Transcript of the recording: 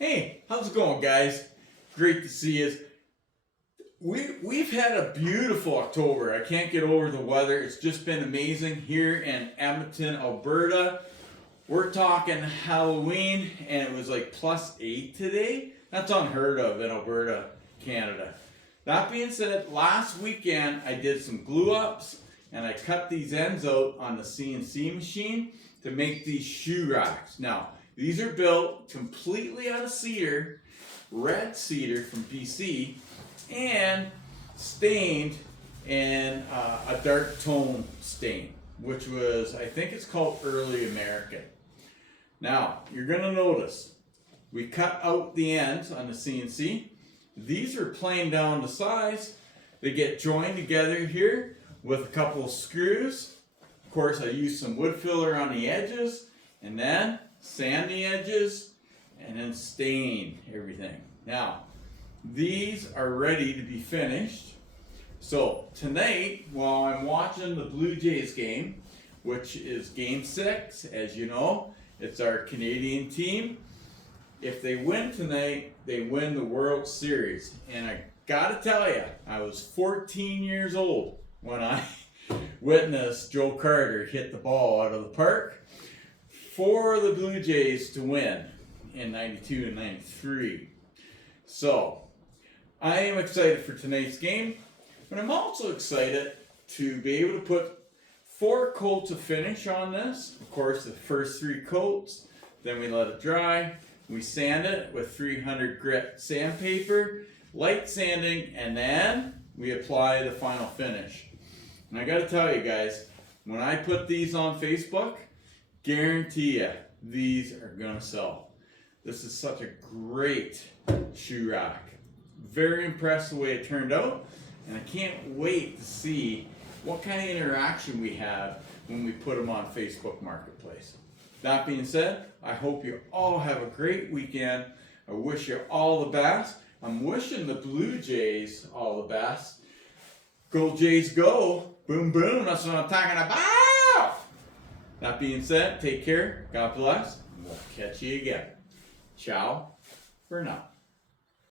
Hey, how's it going, guys? Great to see you. We've had a beautiful October. I can't get over the weather. It's just been amazing here in Edmonton, Alberta. We're talking Halloween, and it was like +8 today. That's unheard of in Alberta, Canada. That being said, last weekend I did some glue ups, and I cut these ends out on the CNC machine to make these shoe racks. Now, these are built completely out of cedar, red cedar from BC, and stained in a dark tone stain, which was, I think it's called Early American. Now, you're gonna notice, we cut out the ends on the CNC. These are planed down to size. They get joined together here with a couple of screws. Of course, I used some wood filler on the edges, and then sand the edges, and then stain everything. Now, these are ready to be finished. So tonight, while I'm watching the Blue Jays game, which is Game 6, as you know, it's our Canadian team. If they win tonight, they win the World Series. And I gotta tell you, I was 14 years old when I witnessed Joe Carter hit the ball out of the park for the Blue Jays to win in 92 and 93. So, I am excited for tonight's game, but I'm also excited to be able to put 4 coats of finish on this. Of course, the first 3 coats, then we let it dry. We sand it with 300 grit sandpaper, light sanding, and then we apply the final finish. And I gotta tell you guys, when I put these on Facebook, guarantee you, these are gonna sell. This is such a great shoe rack. Very impressed the way it turned out, and I can't wait to see what kind of interaction we have when we put them on Facebook Marketplace. That being said, I hope you all have a great weekend. I wish you all the best. I'm wishing the Blue Jays all the best. Go Jays go! Boom boom, that's what I'm talking about! That being said, take care, God bless, and we'll catch you again. Ciao for now.